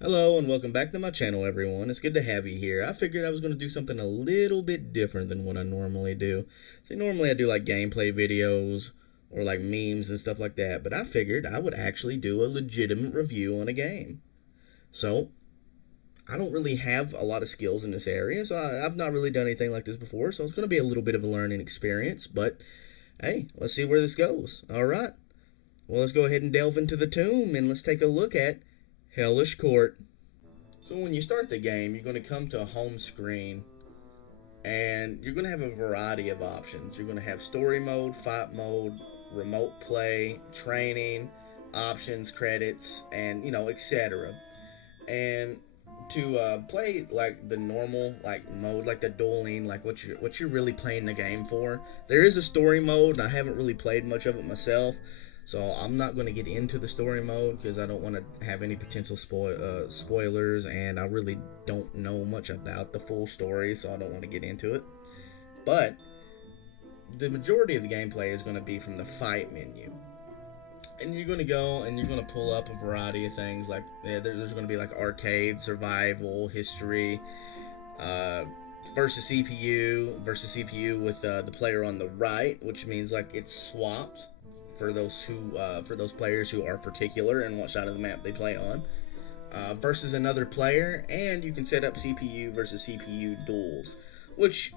Hello and welcome back to my channel, everyone. It's good to have you here. I figured I was going to do something a little bit different than what I normally do. See, normally I do like gameplay videos or like memes and stuff like that, but I figured I would actually do a legitimate review on a game. So, I don't really have a lot of skills in this area, so I've not really done anything like this before, so it's going to be a little bit of a learning experience, but hey, let's see where this goes. Alright, well, let's go ahead and delve into the tomb and let's take a look at Hellish Quart. So when you start the game, you're going to come to a home screen and you're going to have a variety of options. You're going to have story mode, fight mode, remote play, training, options, credits, and etc. And to play like the normal like mode, like the dueling, like what you're really playing the game for, there is a story mode, and I haven't really played much of it myself. So I'm not going to get into the story mode because I don't want to have any potential spoilers, and I really don't know much about the full story, so I don't want to get into it. But the majority of the gameplay is going to be from the fight menu, and you're going to go and you're going to pull up a variety of things. Like there's going to be like arcade, survival, history, uh, versus CPU with the player on the right, which means like it's swapped for those players who are particular in what side of the map they play on, versus another player, and you can set up CPU versus CPU duels, which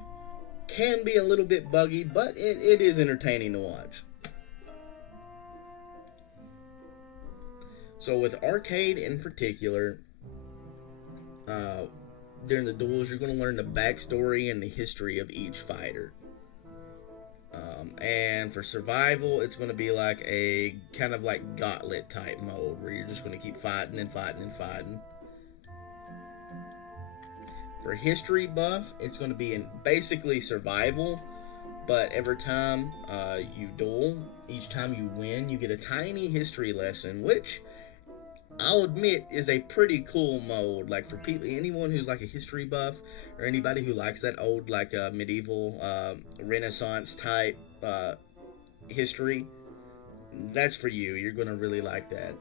can be a little bit buggy, but it is entertaining to watch. So with arcade in particular, uh, during the duels, you're going to learn the backstory and the history of each fighter. And for survival, it's going to be like a kind of like gauntlet type mode where you're just going to keep fighting and fighting and fighting. For history buff, it's going to be in basically survival, but every time you duel, each time you win, you get a tiny history lesson, which I'll admit is a pretty cool mode. Like for people, anyone who's like a history buff, or anybody who likes that old like medieval, Renaissance type history, that's for you. You're gonna really like that.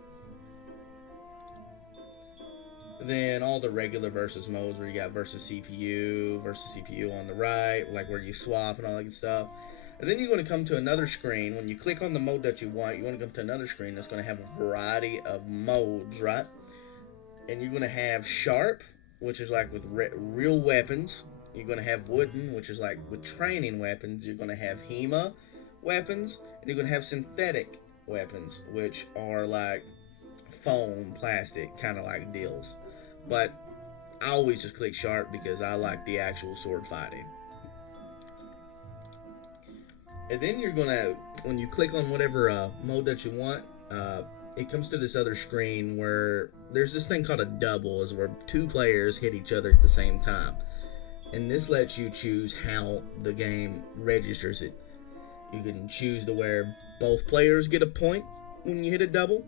Then all the regular versus modes where you got versus CPU on the right, like where you swap and all that good stuff. And then you're going to come to another screen. When you click on the mode that you want, you want to come to another screen that's going to have a variety of modes, right? And you're going to have sharp, which is like with real weapons. You're going to have wooden, which is like with training weapons. You're going to have HEMA weapons, and you're going to have synthetic weapons, which are like foam, plastic, kind of like deals. But I always just click sharp because I like the actual sword fighting. And then you're gonna, when you click on whatever mode that you want, it comes to this other screen where there's this thing called a double, is where two players hit each other at the same time. And this lets you choose how the game registers it. You can choose to where both players get a point when you hit a double,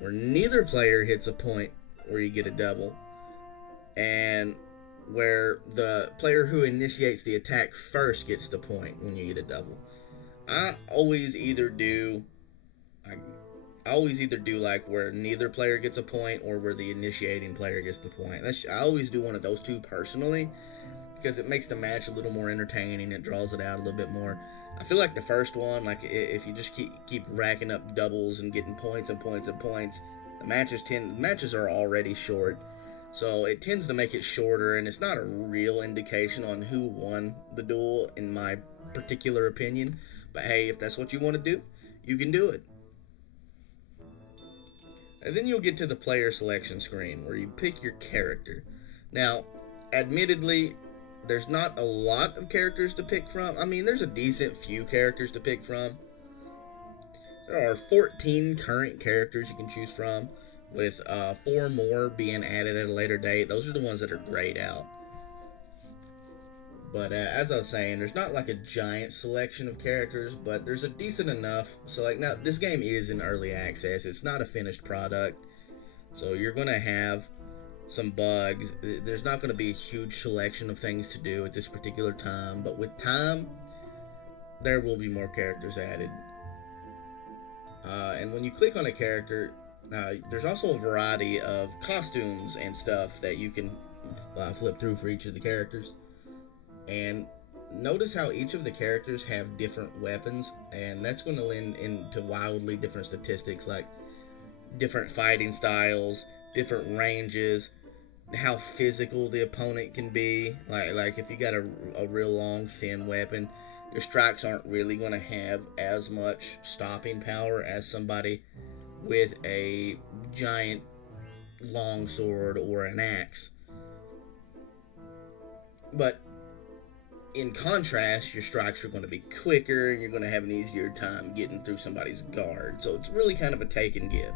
where neither player hits a point where you get a double, and where the player who initiates the attack first gets the point when you get a double. I always either do I always either do like where neither player gets a point or where the initiating player gets the point. I always do one of those two personally because it makes the match a little more entertaining. It draws it out a little bit more. I feel like the first one, like if you just keep racking up doubles and getting points and points and points, the matches are already short. So it tends to make it shorter, and it's not a real indication on who won the duel, in my particular opinion. But hey, if that's what you want to do, you can do it. And then you'll get to the player selection screen where you pick your character. Now, admittedly, there's not a lot of characters to pick from. I mean, there's a decent few characters to pick from. There are 14 current characters you can choose from, with 4 more being added at a later date. Those are the ones that are grayed out. But as I was saying, there's not like a giant selection of characters, but there's a decent enough select. Now, this game is in early access. It's not a finished product, so you're going to have some bugs. There's not going to be a huge selection of things to do at this particular time, but with time, there will be more characters added. And when you click on a character, There's also a variety of costumes and stuff that you can flip through for each of the characters. And notice how each of the characters have different weapons, and that's going to lend into wildly different statistics, like different fighting styles, different ranges, how physical the opponent can be. Like if you got a real long, thin weapon, your strikes aren't really going to have as much stopping power as somebody with a giant long sword or an axe. But in contrast, your strikes are going to be quicker and you're going to have an easier time getting through somebody's guard. So it's really kind of a take and give.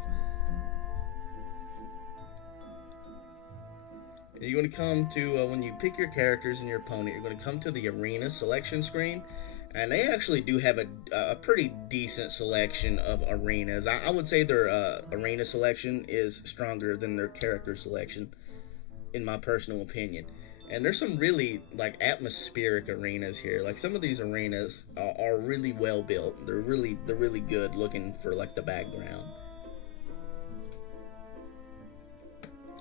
You're going to come to, when you pick your characters and your opponent, you're going to come to the arena selection screen. And they actually do have a pretty decent selection of arenas. I would say their arena selection is stronger than their character selection, in my personal opinion. And there's some really like atmospheric arenas here. Like some of these arenas are really well built. They're really good looking for like the background.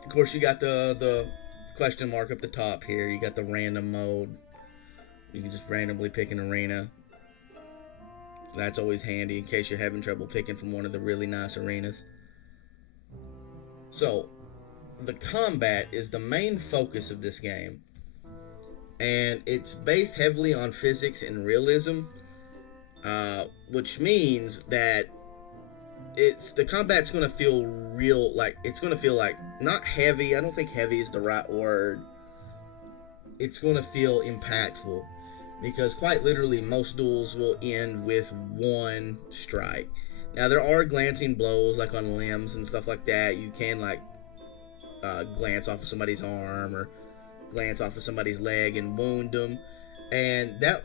Of course, you got the question mark up the top here. You got the random mode. You can just randomly pick an arena. That's always handy in case you're having trouble picking from one of the really nice arenas. So, the combat is the main focus of this game. And it's based heavily on physics and realism. Which means that the combat's going to feel real, like, it's going to feel like, not heavy, I don't think heavy is the right word. It's going to feel impactful. Because quite literally, most duels will end with one strike. Now, there are glancing blows, like on limbs and stuff like that. You can, like, glance off of somebody's arm or glance off of somebody's leg and wound them. And that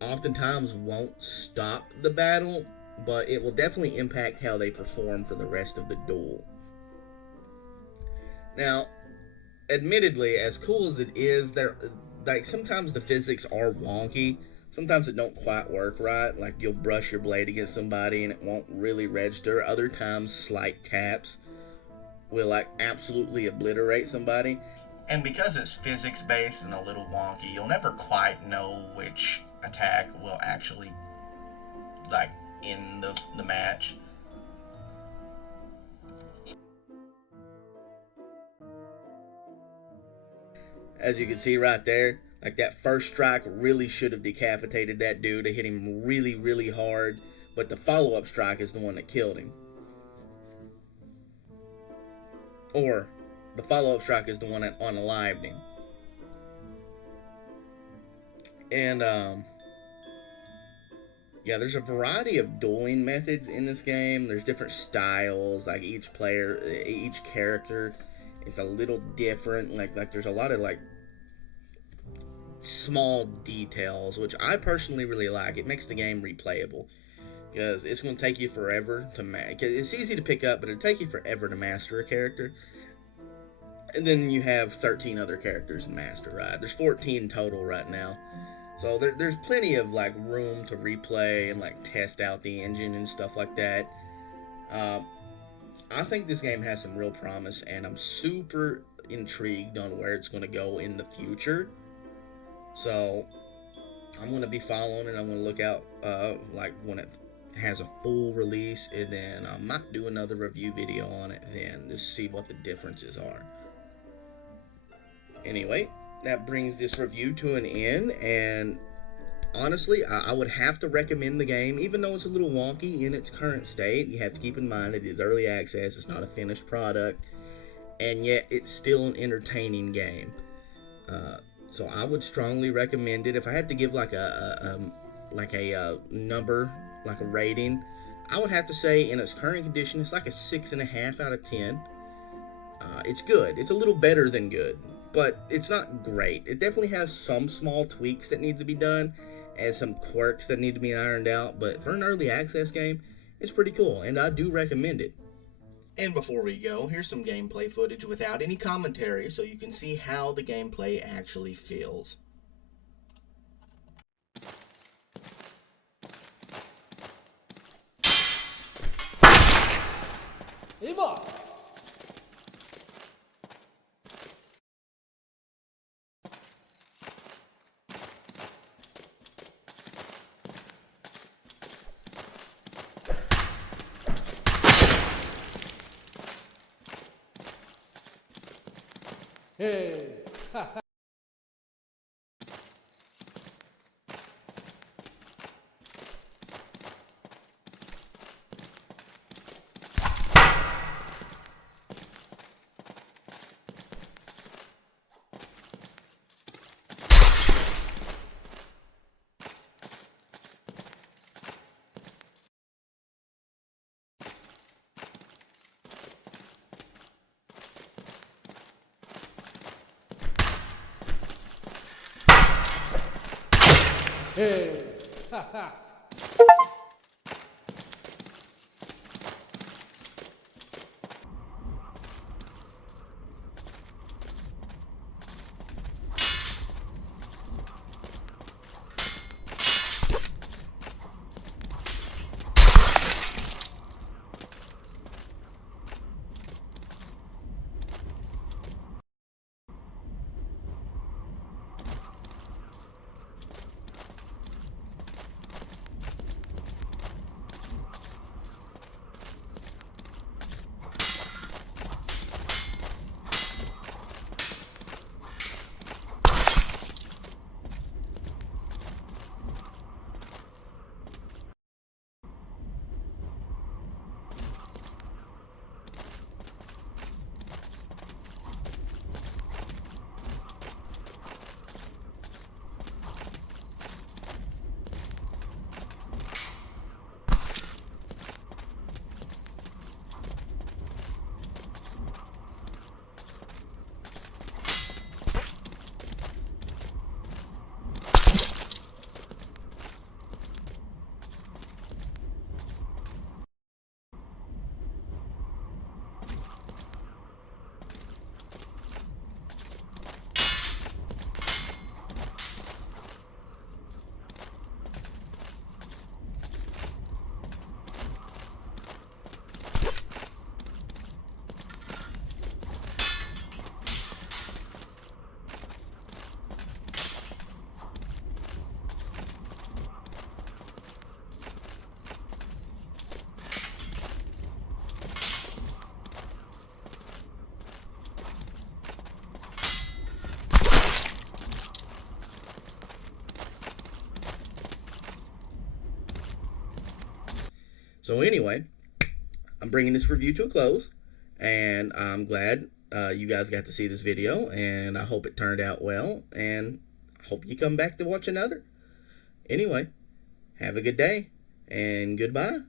oftentimes won't stop the battle, but it will definitely impact how they perform for the rest of the duel. Now, admittedly, as cool as it is, like sometimes the physics are wonky. Sometimes it don't quite work right. Like you'll brush your blade against somebody and it won't really register. Other times slight taps will like absolutely obliterate somebody. And because it's physics based and a little wonky, you'll never quite know which attack will actually like end the match. As you can see right there, like that first strike really should have decapitated that dude. It hit him really hard, but the follow-up strike is the one that killed him. Or the follow-up strike is the one that unalived him. And yeah, there's a variety of dueling methods in this game. There's different styles. Like each character is a little different. Like there's a lot of like small details, which I personally really like. It makes the game replayable because it's going to take you forever to it's easy to pick up, but it'll take you forever to master a character. And then you have 13 other characters to master, right? There's 14 total right now. So there's plenty of like room to replay and like test out the engine and stuff like that. I think this game has some real promise, and I'm super intrigued on where it's going to go in the future. So I'm going to be following it. I'm going to look out like when it has a full release, and then I might do another review video on it then to see what the differences are. Anyway, that brings this review to an end, and honestly, I would have to recommend the game, even though it's a little wonky in its current state. You have to keep in mind it is early access, it's not a finished product, and yet it's still an entertaining game. So I would strongly recommend it. If I had to give like a number, like a rating, I would have to say in its current condition, it's like a 6.5 out of 10. It's good. It's a little better than good, but it's not great. It definitely has some small tweaks that need to be done and some quirks that need to be ironed out, but for an early access game, it's pretty cool, and I do recommend it. And before we go, here's some gameplay footage without any commentary so you can see how the gameplay actually feels. 今 Hey. Hey. So anyway, I'm bringing this review to a close, and I'm glad you guys got to see this video, and I hope it turned out well, and I hope you come back to watch another. Anyway, have a good day, and goodbye.